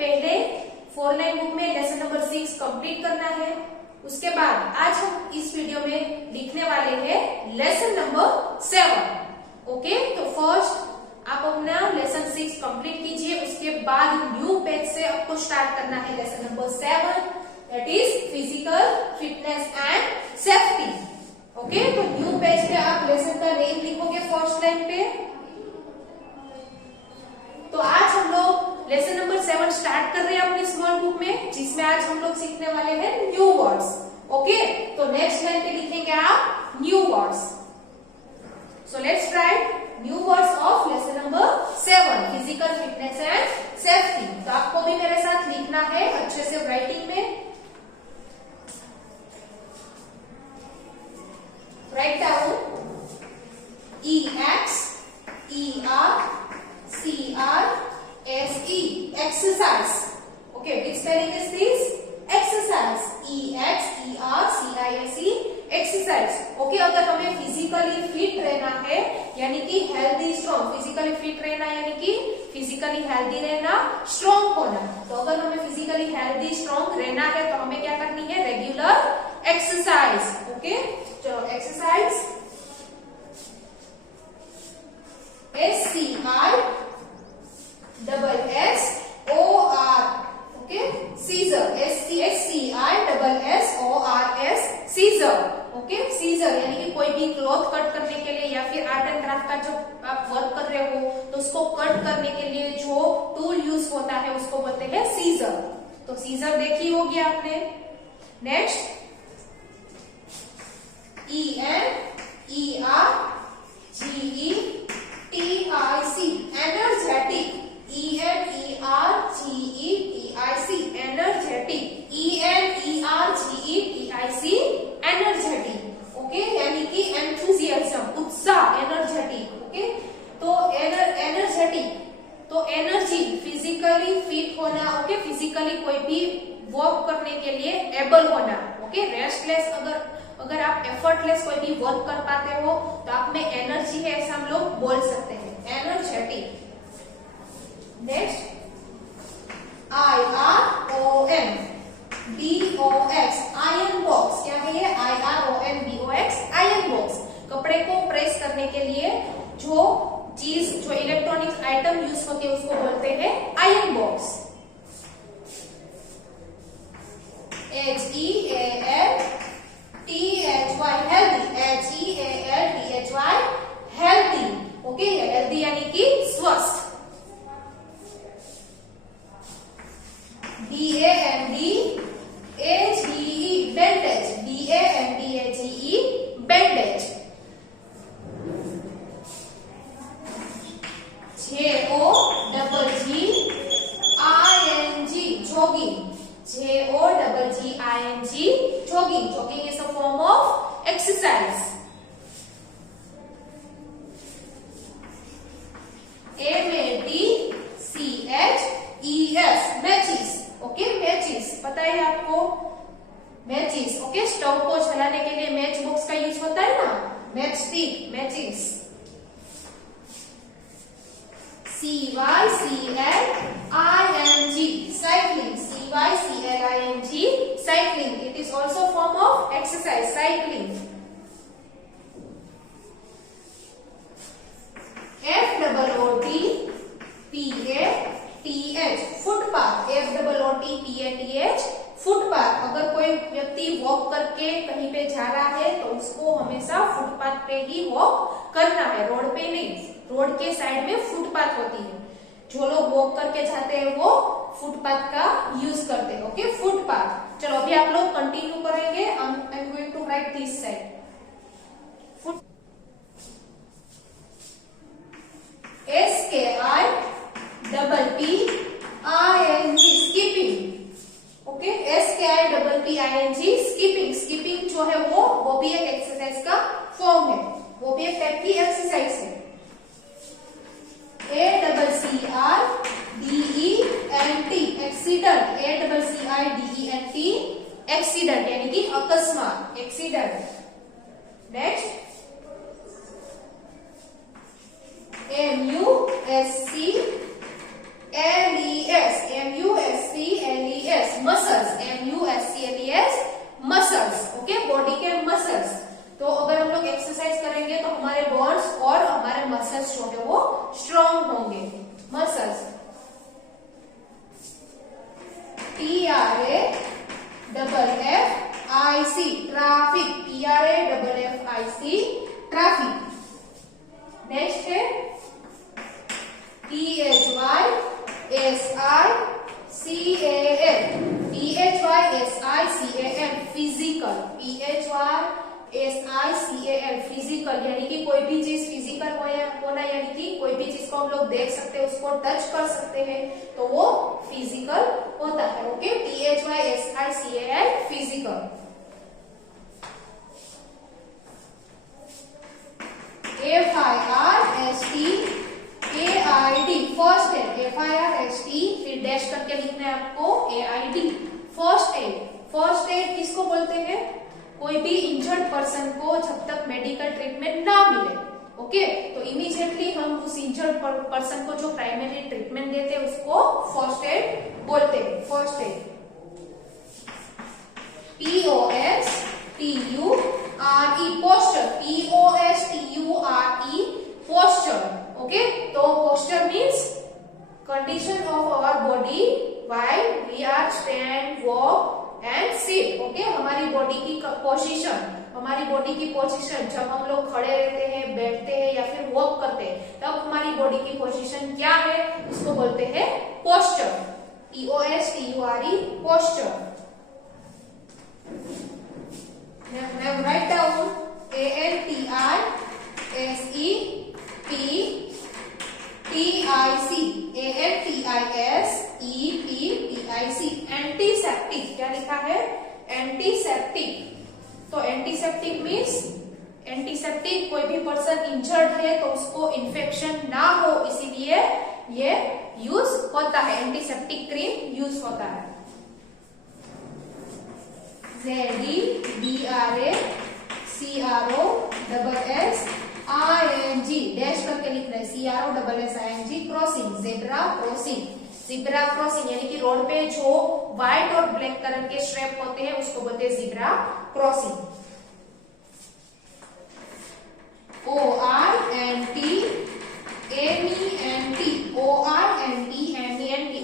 पहले 4 line book में lesson number 6 complete करना है। उसके बाद आज हम इस वीडियो में लिखने वाले हैं लेसन नंबर 7। ओके, तो फर्स्ट आप अपना लेसन 6 कंप्लीट कीजिए। उसके बाद न्यू पेज से आपको स्टार्ट करना है lesson number 7, that is physical fitness and safety. Okay, तो न्यू पेज पे आप लेसन का नेम लिखोगे फर्स्ट लाइन पे। तो आज हम लोग लेसन नंबर 7 स्टार्ट कर रहे हैं अपनी स्मॉल बुक में, जिसमें आज हम लोग सीखने वाले हैं न्यू वर्ड्स। ओके, तो नेक्स्ट लाइन पे लिखेंगे आप new words. So let's write new words of lesson number 7, physical fitness and safety. तो आपको भी मेरे साथ लिखना है अच्छे से राइटिंग में। Write down EXERCISE, exercise. Okay, which spelling is this? Exercise. EXERCISE, exercise. Okay, अगर हमें फिजिकली फिट रहना है यानी कि हेल्दी स्ट्रॉन्ग, फिजिकली फिट रहना यानी कि फिजिकली हेल्दी रहना, स्ट्रॉन्ग होना। तो अगर हमें फिजिकली हेल्दी स्ट्रॉन्ग रहना है तो हमें क्या करनी है? Regular exercise. ओके, चलो exercise SCISSOR, okay, scissor, SCISSORS, scissor. Okay, scissor यानी कि कोई भी क्लॉथ कट करने के लिए या फिर आर्ट एंड क्राफ्ट का जो आप वर्क कर रहे हो तो उसको कट करने के लिए जो टूल यूज होता है उसको बोलते हैं सीजर। तो सीजर देखी होगी आपने। Next ENERGETIC, energetic, ENERGETIC, energetic, ENERGETIC, energetic. Okay, यानी कि एंथुजियाज्म, उत्साह, एनर्जेटिक। ओके, तो एनर्जेटिक तो एनर्जी, फिजिकली फिट होना। ओके, फिजिकली कोई भी वर्क करने के लिए एबल होना। ओके, रेस्टलेस, अगर आप एफर्टलेस कोई भी वर्क कर पाते हो तो आप में एनर्जी है, ऐसा हम लोग बोल सकते हैं, energetic. Next IRONBOX, iron box. क्या है ये? IRONBOX, iron box. कपड़े को प्रेस करने के लिए जो चीज, जो इलेक्ट्रॉनिक आइटम यूज होती है उसको बोलते हैं iron box. HEALTHY, healthy, HEALTHY, healthy. Okay, healthy यानी कि स्वस्थ। BANDAGE, bandage, BANDAGE, bandage. JOGGING, jogging, JOGGING, jogging. Jogging is a form of exercise. MATCHES, matches. Okay, matches पता है आपको? मैचेस। ओके, स्टोव को जलाने के लिए मैच बॉक्स का यूज होता है ना, match stick, matches. CYCLING, cycling, CYCLING, cycling. It is also a form of exercise, cycling. FOOTPATH, footpath, FOOTPATH, footpath. अगर कोई व्यक्ति वॉक करके कहीं पे जा रहा है तो उसको हमेशा फुटपाथ पे ही वॉक करना है, रोड पे नहीं। रोड के साइड में फुटपाथ होती है, जो लोग वॉक करके जाते हैं वो फुटपाथ का यूज करते हैं। Okay, footpath. चलो अभी आप लोग कंटिन्यू करेंगे। I am going to write this side. SKIPPING, skipping. Okay, SKIPPING, skipping. Skipping जो है वो भी एक एक्सरसाइज का फॉर्म है, वो भी एक टाइप की एक्सरसाइज है। ACCIDENT, एक्सीडेंट, ACCIDENT, एक्सीडेंट यानी कि अकस्मात, accident. Next MUSCLES, muscles, MUSCLES muscles, okay, body के मसल्स। तो अगर हम लोग एक्सरसाइज करेंगे तो हमारे बोन्स और हमारे मसल्स जो है वो स्ट्रॉन्ग होंगे। Muscles TRAFFIC, traffic, TRAFFIC, traffic. Next है THYSICAL, फिजिकल, PHYSICAL, फिजिकल, यानी कि कोई भी चीज फिजिकल होना, यानी कि कोई भी चीज को हम लोग देख सकते हैं, उसको टच कर सकते हैं, तो वो फिजिकल होता है। Okay, THYSICAL, physical. FIRSTAID, first aid, FIRST, फिर डैश करके लिखना है आपको AID, first add. First aid किसको बोलते हैं? कोई भी इंजर्ड पर्सन को जब तक मेडिकल ट्रीटमेंट ना मिले, ओके, तो इमीडिएटली हम उस इंजर्ड पर्सन को जो प्राइमरी ट्रीटमेंट देते हैं उसको फर्स्ट एड बोलते हैं। First aid POSTURE, posture, POSTURE, posture, okay. तो posture means condition of our body while we are stand, walk and sit, okay. हमारी बॉडी की पोजीशन, हमारी बॉडी की पोजीशन जब हम लोग खड़े रहते हैं, बैठते हैं या फिर वॉक करते हैं, तब हमारी बॉडी की पोजीशन क्या है, उसको बोलते हैं posture, POSTURE, posture. Now write down ANTISEPTIC, antiseptic. क्या लिखा है? एंटीसेप्टिक। तो एंटीसेप्टिक मीन्स, एंटीसेप्टिक कोई भी पर्सन इंजर्ड है तो उसको इन्फेक्शन ना हो, इसीलिए ये यूज होता है, एंटीसेप्टिक क्रीम यूज होता है। ZEBRACROSSING, डैश करके लिखना है, CROSSING, crossing, zebra crossing. Zebra crossing यानी कि रोड पे जो व्हाइट और ब्लैक कलर के स्ट्रिप होते हैं उसको बोलते हैं जिब्रा क्रॉसिंग।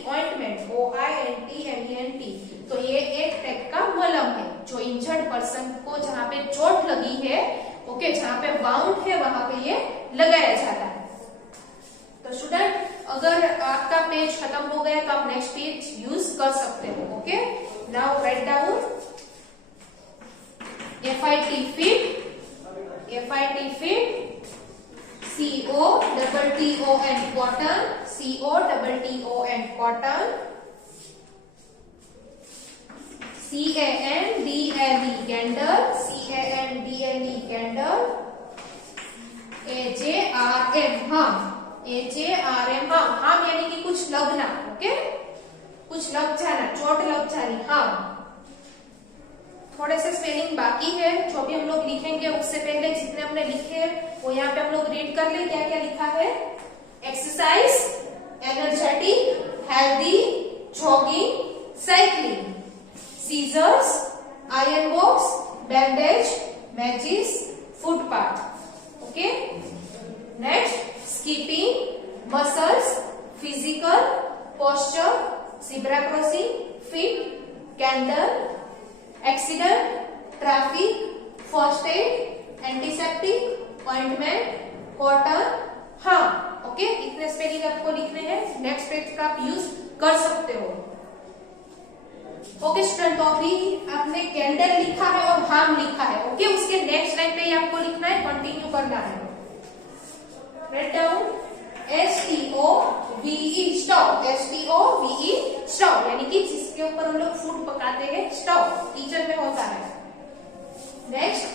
ऑइंटमेंट, OINTMENT, तो ये एक टाइप का मलम है जो इंजर्ड पर्सन को जहां पे चोट लगी है, ओके, जहां पे बाउंड है वहां पे ये लगाया जाता है। तो स्टूडेंट, अगर आपका पेज खत्म हो गया तो आप नेक्स्ट पेज यूज कर सकते हो। Okay, now write down FIT fit, COTTON cotton, COTTON cotton, CANDLE candle, CANDLE candle, HARM harm यानी कि कुछ लगना, ओके, कुछ लग जाना, चोट लग जानी, हार्म। थोड़े से स्पेलिंग बाकी है, जो भी हम लोग लिखेंगे उससे पहले जितने हमने लिखे हैं वो यहाँ पे हम लोग रीड कर ले। क्या क्या लिखा है? Exercise, energetic, healthy, jogging, cycling, scissors, iron box, bandage, matches, footpath, okay. Next, skipping, muscles, physical, posture, zebra crossing, fit, candle, accident, traffic, first aid, antiseptic, ointment, cotton, harm, okay. इतने spelling आपको लिखने हैं, next page का आप use कर सकते हो। Okay student, तो अभी आपने कैंडल लिखा है और हार्म लिखा है, ओके। उसके नेक्स्ट लाइन पे ही आपको लिखना है, कंटिन्यू करना है। Write down STOVE, stove, STOVE, stove, यानी कि जिसके ऊपर हम लोग फूड पकाते हैं, स्टोव, किचन में होता है। Next,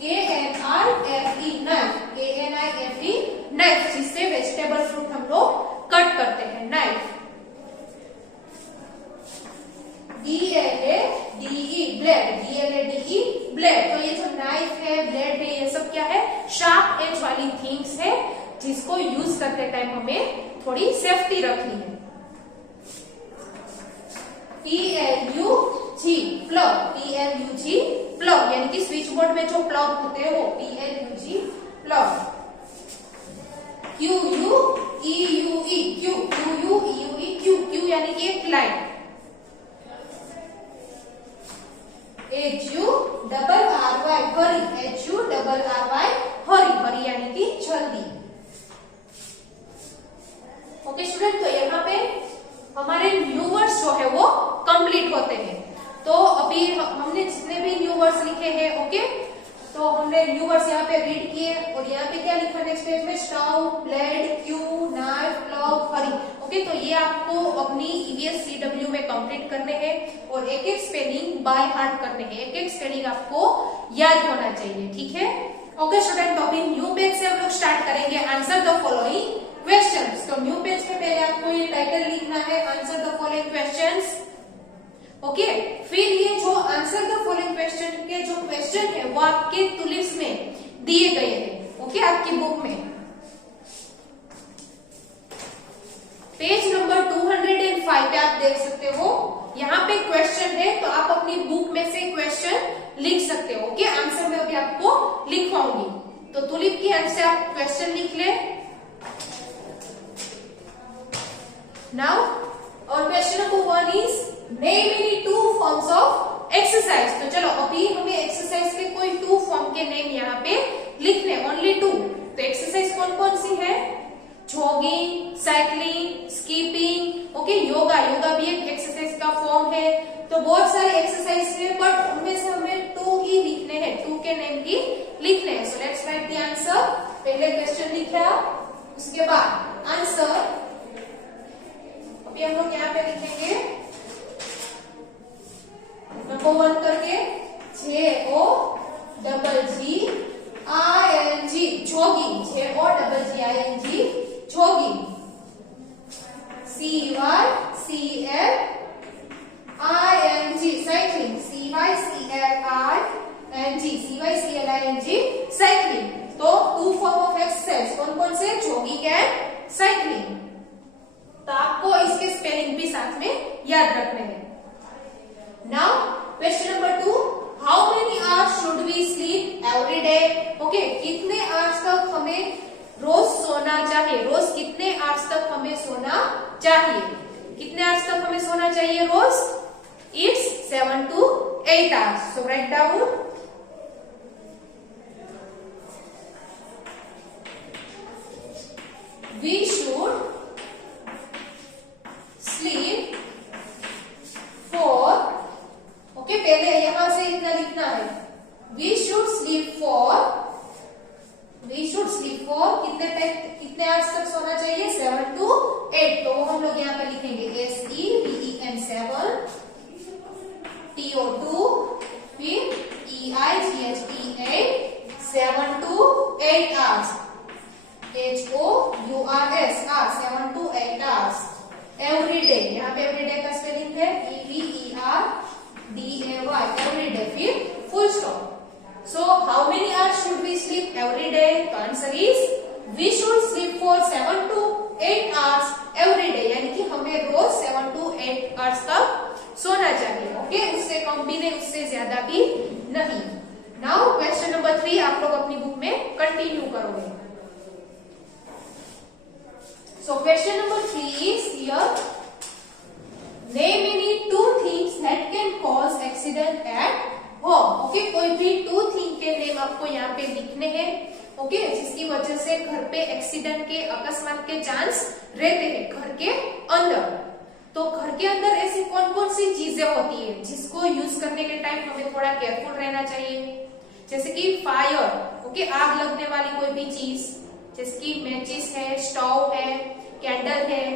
KNIFE, knife, KNIFE, knife, जिससे वेजिटेबल फ्रूट हम लोग कट करते हैं, knife. DLADE, blade, DLADE, blade. तो ये जो नाइफ है, ब्लेड है, ये सब क्या है? शार्प एज वाली थिंग्स है जिसको यूज करते टाइम हमें थोड़ी सेफ्टी रखनी है। PLU, जी प्लग, PLUG प्लग, यानी कि स्विच बोर्ड में जो प्लग होते हैं वो PLUG प्लग। QUEUE क्यू यानी कि एक लाइन। HURRY हरी, HURRY हरी, हरी यानी कि जल्दी। ओके स्टूडेंट, तो यहाँ पे हमारे न्यू वर्ड्स जो है वो कंप्लीट होते हैं। तो अभी हमने जितने भी न्यू वर्ड्स लिखे हैं, ओके, तो हमने न्यू वर्ड्स यहाँ पे रीड किए और यहाँ पे क्या लिखा नेक्स्ट पेज में, stove, blade, cue, knife, plug, हरी। ओके, तो ये आपको अपनी EVS CW में कंप्लीट करने हैं और एक एक स्पेलिंग बाय हार्ट करने हैं, एक एक स्पेलिंग आपको याद होना चाहिए, ठीक है। ओके स्टूडेंट, तो अभी न्यू पेज से हम लोग स्टार्ट करेंगे। Answer the following questions. तो न्यू पेज पे पहले आपको ये टाइटल लिखना है, answer the following questions. Okay, फिर ये जो आंसर द फॉलोइंग क्वेश्चन के जो क्वेश्चन है वो आपके टूलिप्स में दिए गए हैं, ओके, आपकी बुक में। पेज नंबर 205 पे आप देख सकते हो, यहाँ पे क्वेश्चन है, तो आप अपनी बुक में से क्वेश्चन लिख सकते हो। ओके, आंसर मैं अभी आपको लिखवाऊंगी, तो टूलिप की हेल्प से आप क्वेश्चन लिख ले। नाउ और question number 1 is name any 2 forms of exercise. तो चलो अभी हमें एक्सरसाइज के कोई 2 फॉर्म के नेम यहाँ पे लिखने, ओनली 2। तो एक्सरसाइज कौन कौन सी है, jogging, cycling, skipping, okay, yoga, yoga भी एक एक्सरसाइज का फॉर्म है। तो बहुत सारे एक्सरसाइज है, बट उनमें से हमें 2 ही लिखने हैं, 2 के नेम ही लिखने हैं। So let's write the answer. पहले क्वेश्चन लिखा, उसके बाद आंसर अभी हम लोग यहाँ पे लिखेंगे नंबर 1 करके, JOGGING, jogging, JOGGING, jogging, CYCLING, cycling, CYCLING, cycling. तो 2 फॉर्म ऑफ एक्सरसाइज कौन कौन से, जॉगिंग एंड साइक्लिंग। तो आपको इसके स्पेलिंग भी साथ में याद रखने हैं। Now question number 2, how many hours should we sleep every day. Okay, कितने आवर्स तक हमें रोज सोना चाहिए, रोज कितने आवर्स तक हमें सोना चाहिए, कितने आवर्स तक हमें सोना चाहिए रोज, it's 7 to 8 hours. So write down, we should sleep for, okay, पहले यहां से इतना लिखना है, वी शुड स्लीप फॉर कितने आवर्स तक सोना चाहिए, 7 to 8। तो हम लोग यहाँ पे लिखेंगे SEVEN 7, TO2, फिर EIGHT 8, 7 to 8 hours, HOURS 7 to 8 hours every day. यहाँ पे एवरी डे का स्पेलिंग है EVERDAY, एवरी डे, फिर full stop. So how many hours should we sleep every day. तो answer is we should sleep for 7 to 8 hours every day, यानी कि हमें रोज 7 to 8 hours तक सोना चाहिए। ओके, उससे कम भी नहीं, उससे ज्यादा भी नहीं। नाउ क्वेश्चन नंबर 3 आप लोग अपनी बुक में कंटिन्यू करोगे। So question number 3 is here, name any 2 things that can cause accident at home। Okay, कोई भी 2 थिंग के नेम आपको यहाँ पे लिखने हैं, ओके, जिसकी वजह से घर पे एक्सीडेंट के, अकस्मात के चांस रहते हैं घर के अंदर। तो घर के अंदर ऐसी कौन कौन सी चीजें होती है जिसको यूज करने के टाइम हमें थोड़ा केयरफुल रहना चाहिए, जैसे कि फायर, ओके, आग लगने वाली कोई भी चीज, जैसे कि मैचिस है, स्टोव है, कैंडल है,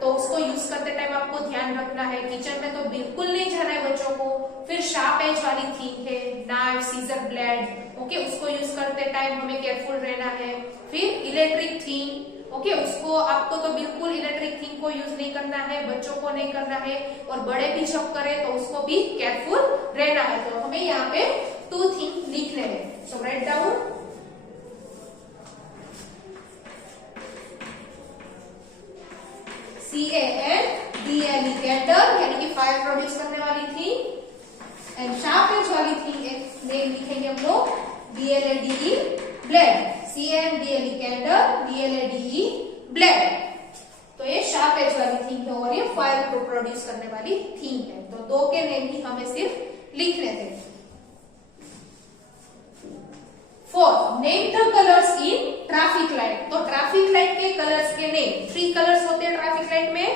तो उसको यूज करते टाइम आपको ध्यान रखना है। किचन में तो बिल्कुल नहीं जाना है बच्चों को। फिर शार्प एज वाली थिंग है, नाइफ, सीजर, ब्लेड, ओके, उसको यूज करते टाइम हमें केयरफुल रहना है। फिर इलेक्ट्रिक थिंग, ओके, उसको आपको तो बिल्कुल इलेक्ट्रिक थिंग को यूज नहीं करना है, बच्चों को नहीं करना है, और बड़े भी जब करें तो उसको भी केयरफुल रहना है। तो हमें यहाँ पे 2 थिंग लिखने हैं। सो राइट डाउन, CANDLE, कैंडल, यानी कि फायर प्रोड्यूस करने वाली थी, एंड शार्प एज वाली नेम लिखेंगे हम लोग BLADE blade, CANDLE candle, BLADE blade. तो ये शार्प एज वाली थिंग है और ये फायर को प्रोड्यूस करने वाली थिंग है। तो दो के नेम ही हमें सिर्फ लिखने थे। Fourth, name the colours in traffic light. तो ट्रैफिक लाइट के कलर्स के नेम, 3 कलर्स होते हैं ट्रैफिक लाइट में,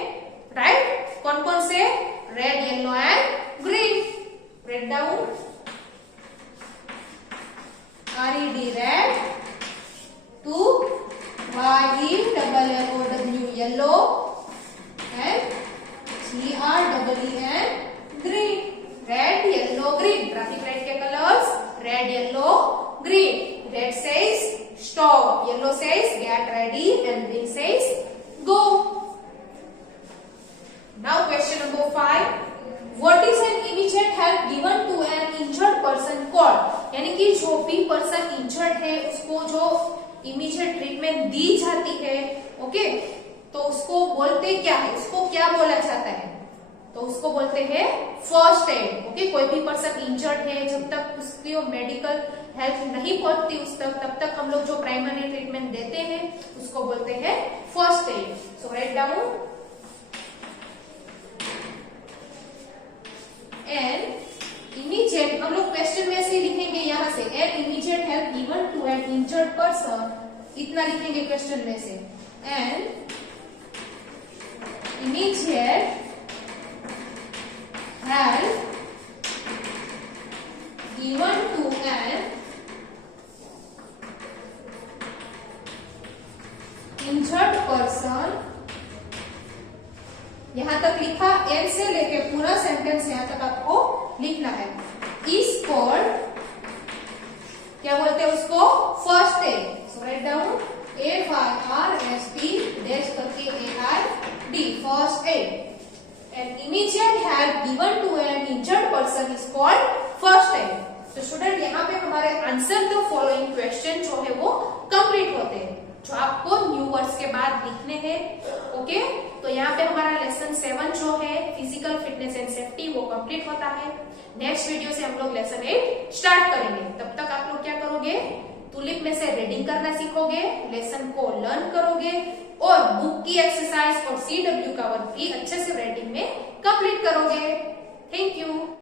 राइट? कौन कौन से? Red, yellow and green. Write down, RED red, 2 YELLOW yellow and GREEN green. Red, yellow, green, traffic light के colours red, yellow, green. Red says stop, yellow says get ready, and green says go. Now question number 5. What is an immediate help given to an injured person called? यानी कि जो भी person injured है उसको जो immediate treatment दी जाती है, okay, तो उसको बोलते क्या है, उसको क्या बोला जाता है? तो उसको बोलते हैं फर्स्ट एड। ओके, कोई भी पर्सन इंजर्ड है, जब तक उसकी मेडिकल हेल्प नहीं पहुंचती उस तक, तब तक हम लोग जो प्राइमरी ट्रीटमेंट देते हैं उसको बोलते हैं first aid. So write down an immediate, हम लोग क्वेश्चन में से लिखेंगे यहां से, an immediate help given to an injured person, इतना लिखेंगे क्वेश्चन में से। An immediate help given to an injured person, यहां तक लिखा, एन से लेके पूरा सेंटेंस यहां तक आपको लिखना है। इज कॉल्ड, क्या बोलते हैं उसको? First aid. So write down FIRST dash करके AID, first aid. An immediate help given to an injured person is called first aid. तो स्टूडेंट यहाँ पे हमारे आंसर द फॉलोइंग क्वेश्चन जो है वो कंप्लीट होते हैं, जो आपको न्यू वर्ड्स के बाद लिखने हैं। ओके, तो यहाँ पे हमारा लेसन 7 जो है फिजिकल फिटनेस एंड सेफ्टी वो कंप्लीट होता है। नेक्स्ट वीडियो से हम लोग लेसन 8 स्टार्ट करेंगे। तब तक आप लोग क्या करोगे? टुलिप में से रीडिंग करना सीखोगे, लेसन को लर्न करोगे और बुक की एक्सरसाइज और CW का वर्क भी अच्छे से राइटिंग में कंप्लीट करोगे।